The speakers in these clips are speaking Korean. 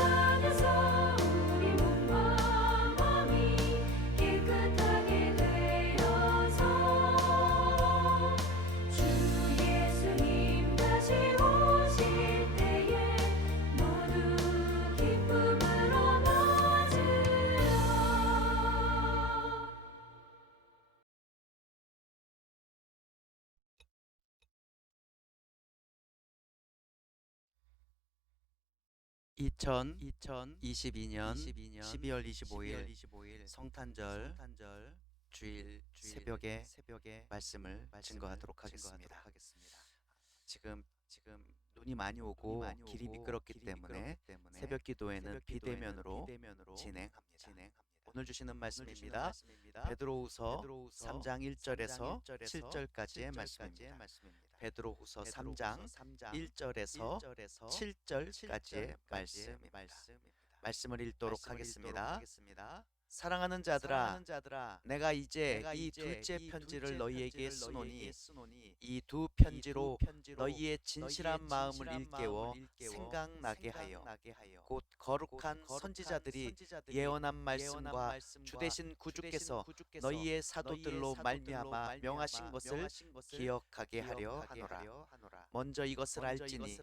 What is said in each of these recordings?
안에서 우리 몸과 마음이 깨끗하게 되어서 주 예수님 다시 오실 때에 모두 기쁨으로 맞으라. 2022년 12월 25일 성탄절 주일 새벽에 말씀을 증거하도록 하겠습니다. 지금 눈이 많이 오고 길이 미끄럽기 때문에 새벽 기도회는 비대면으로 진행합니다. 오늘 주시는 말씀입니다. 베드로후서 3장 1절에서 7절까지의 말씀입니다. 베드로후서 3장 1절에서 7절까지의 말씀입니다. 말씀을 읽도록 하겠습니다. 사랑하는 자들아, 내가 이제 이 둘째 편지를 너희에게 쓰노니 이 두 편지로 너희의 진실한 마음을 일깨워 생각나게 하여 곧 거룩한 선지자들이 예언한 말씀과 주되신 구주께서 너희의 사도들로 말미암아 명하신 것을 기억하게 하려 하노라. 먼저 이것을 알지니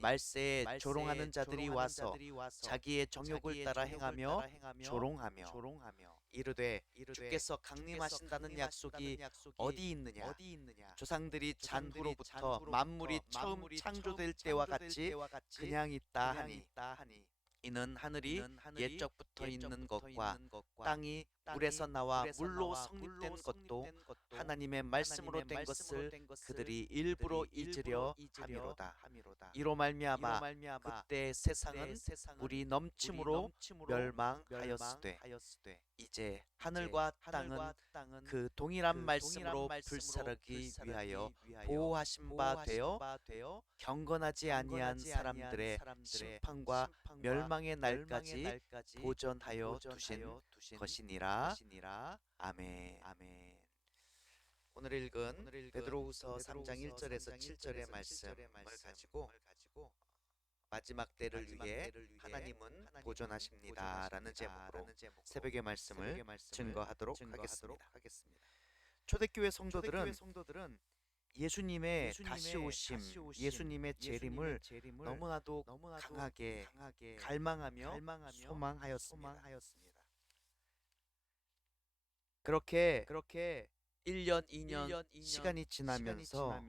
말세에 조롱하는 자들이 와서 자기의 정욕을 따라 행하며 조롱하며 이르되 주께서 강림하신다는 약속이 어디 있느냐. 조상들이 잔후로부터 만물이 처음 창조될 때와 같이 그냥 있다 하니 이는 하늘이 옛적부터 있는 것과 땅이 물에서 나와 물로 성립된 것도 하나님의 말씀으로 된 것을 그들이 일부러 잊으려 함이로다. 이로 말미암아 그때 세상은 물이 넘침으로 멸망하였으되 이제 하늘과 땅은 그 동일한 말씀으로 불사르기 위하여 보호하신 바 되어 경건하지 아니한 사람들의 심판과 멸망의 날까지 보전하여 두신 것이니라. 아멘. 오늘 읽은 베드로후서 3장 1절에서 7절의 말씀을 가지고 마지막 때를 위해 하나님은 보존하십니다 라는 제목으로 새벽의 말씀을 증거하도록 하겠습니다. 초대교회 성도들은 예수님의 다시 오심, 예수님의 재림을 너무나도 강하게 갈망하며 소망하였습니다. 그렇게 1년, 2년 시간이 지나면서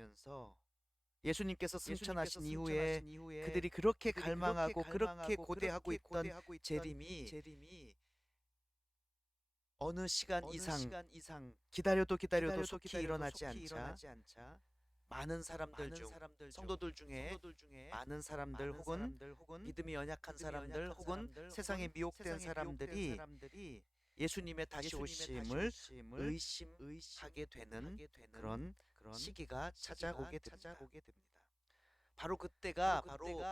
예수님께서 승천하신 이후에 그들이 그렇게 갈망하고 그렇게 고대하고 있던 재림이 어느 시간 이상 기다려도 속히 일어나지 않자 많은 사람들 중 성도들 중에 많은 사람들 혹은 믿음이 연약한 사람들 혹은 세상에 미혹된 사람들이 예수님의 다시 오심을 의심하게 되는 그런 시기가 찾아오게 됩니다. 바로 그때가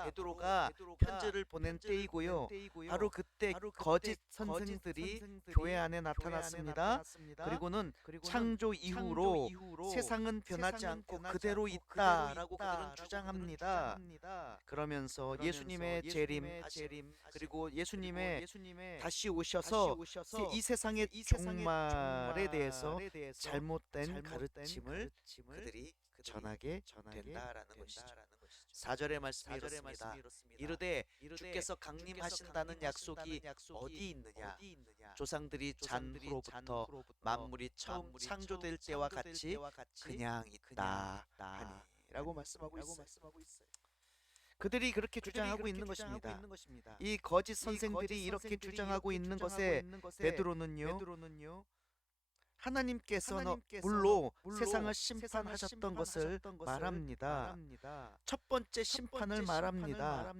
베드로가 편지를 보낸 때이고요. 바로 그때 거짓 선생들이 교회 안에 나타났습니다. 그리고는 창조 이후로 세상은 변하지 않고 그대로 있다라고 그들은 주장합니다. 그러면서 예수님의 재림 그리고 예수님의 다시 오셔서 이 세상의 종말에 대해서 잘못된 가르침을 그들이 전하게 된다라는 것이죠. 4절의 말씀이 이렇습니다. 이르되 주께서 강림하신다는 약속이 어디 있느냐. 조상들이 잔후로부터 만물이 처음 창조될 때와 같이 그냥 있다 하니 라고 말씀하고 있어요. 그들이 그렇게 주장하고 있는 것입니다. 이 거짓 선생들이 이렇게 주장하고 있는 것에 베드로는요 하나님께서 물로 세상을 심판하셨던 것을 말합니다. 첫 번째 심판을 말합니다.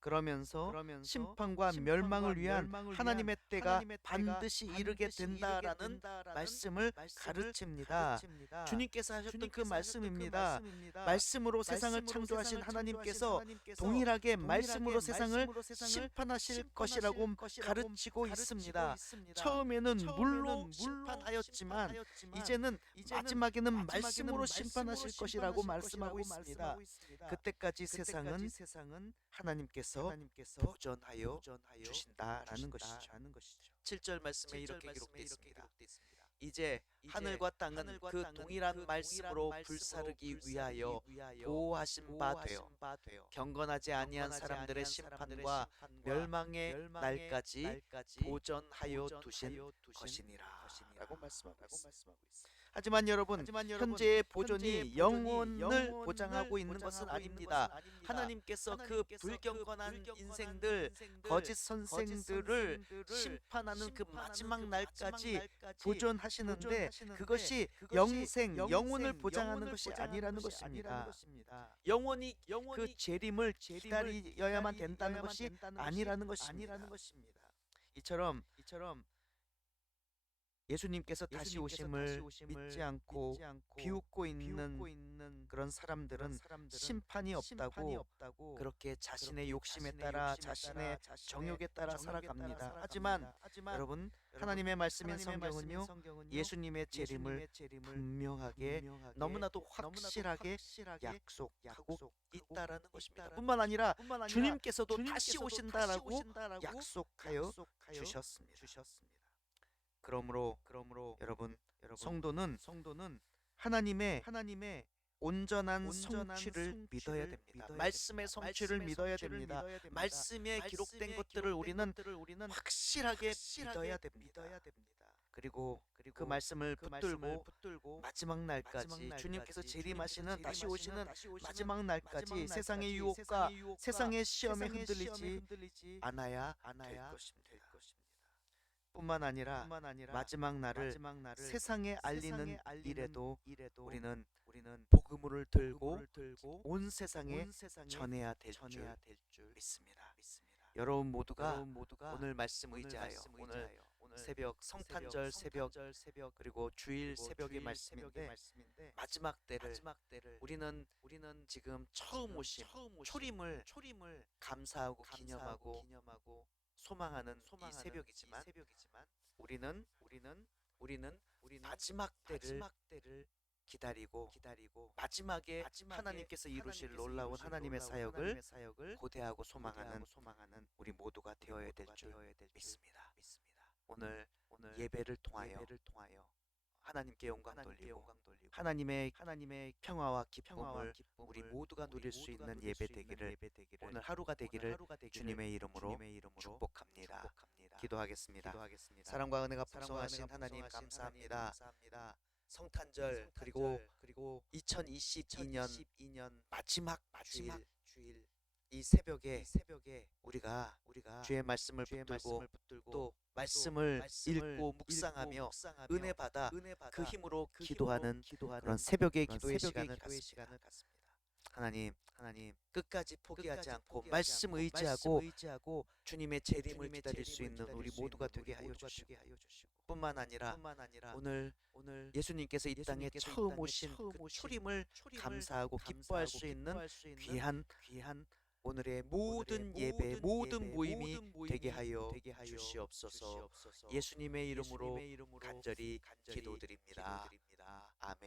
그러면서 심판과 멸망을 위한 하나님의 때가 반드시 이르게 된다라는 말씀을 가르칩니다. 주님께서 하셨던 그 말씀입니다. 말씀으로 세상을 창조하신 하나님께서 동일하게 말씀으로 세상을 심판하실 것이라고 가르치고 있습니다. 처음에는 물로 심판하였지만 이제는 마지막에는 말씀으로 심판하실 것이라고 말씀하고 있습니다. 그때까지 세상은 하나님께서 보전하여 주신다라는 것이죠. 7절 말씀에 이렇게 기록되어 있습니다. 이제 하늘과 땅은 그 동일한 말씀으로 불사르기 위하여 보호하신 바 되어 경건하지 아니한 사람들의 심판과 멸망의 날까지 보전하여 두신 것이니라 라고 말씀하고 있습니다. 하지만 여러분, 현재의 보존이 영혼을 보장하고 있는 것은 아닙니다. 하나님께서 그 불경건한 인생들, 거짓 선생들을 심판하는 그 마지막 날까지 보존하시는데 그것이 영혼을 보장하는 것이 아니라는 것입니다. 영원히 그 재림을 기다려야만 된다는 것이 아니라는 것입니다. 이처럼 예수님께서 다시 오심을 믿지 않고 비웃고 있는 그런 사람들은 심판이 없다고 그렇게 자신의 욕심에 따라 자신의 정욕에 따라 살아갑니다. 하지만 여러분, 하나님의 말씀인 성경은요, 예수님의 재림을 분명하게 너무나도 확실하게 약속하고 있다라는 것입니다. 뿐만 아니라 주님께서도 다시 오신다라고 약속하여 주셨습니다. 그러므로 여러분, 성도는 하나님의 온전한 성취를 믿어야 됩니다. 말씀의 성취를 믿어야 됩니다. 말씀에 기록된 것들을 우리는 확실하게 믿어야 됩니다. 그리고 그 말씀을 붙들고 마지막 날까지 주님께서 재림하시는 다시 오시는 마지막 날까지 세상의 유혹과 세상의 시험에 흔들리지 않아야 될 것입니다. 뿐만 아니라 마지막 날을 세상에 알리는 일에도 우리는 복음을 들고 온 세상에 전해야 될 줄 믿습니다. 여러분 모두가 오늘 말씀 의지하여 오늘 새벽 성탄절 새벽 그리고 주일 새벽의 말씀인데 마지막 때를 우리는 지금 처음 오심 초림을 감사하고 기념하고 소망하는 이 새벽이지만 우리는 마지막 때를 기다리고 마지막에 하나님께서 이루실 놀라운 하나님의 사역을 고대하고 소망하는 우리 모두가 되어야 될 줄 믿습니다. 오늘 예배를 통하여 하나님께 영광 돌리고 하나님의 평화와 기쁨을 우리 모두가 누릴 수 있는 예배 되기를, 오늘 하루가 되기를 주님의 이름으로 축복합니다. 기도하겠습니다. 사랑과 은혜가 풍성하신 하나님 감사합니다. 성탄절 그리고 2022년 마지막 주일 이 새벽에 우리가 주의 말씀을 붙들고 또 말씀을 읽고 묵상하며 은혜 받아 그 힘으로 기도하는 그런 새벽의 기도의 시간을 갖습니다. 하나님 끝까지 포기하지 않고 말씀 의지하고 주님의 재림을 기다릴 수 있는 우리 모두가 되게 하여 주시고 뿐만 아니라 오늘 예수님께서 이 땅에 처음 오신 그 초림을 감사하고 기뻐할 수 있는 귀한 오늘의 모든 예배, 모든 모임이 되게 하여 주시옵소서. 예수님의 이름으로 간절히 기도드립니다. 아멘.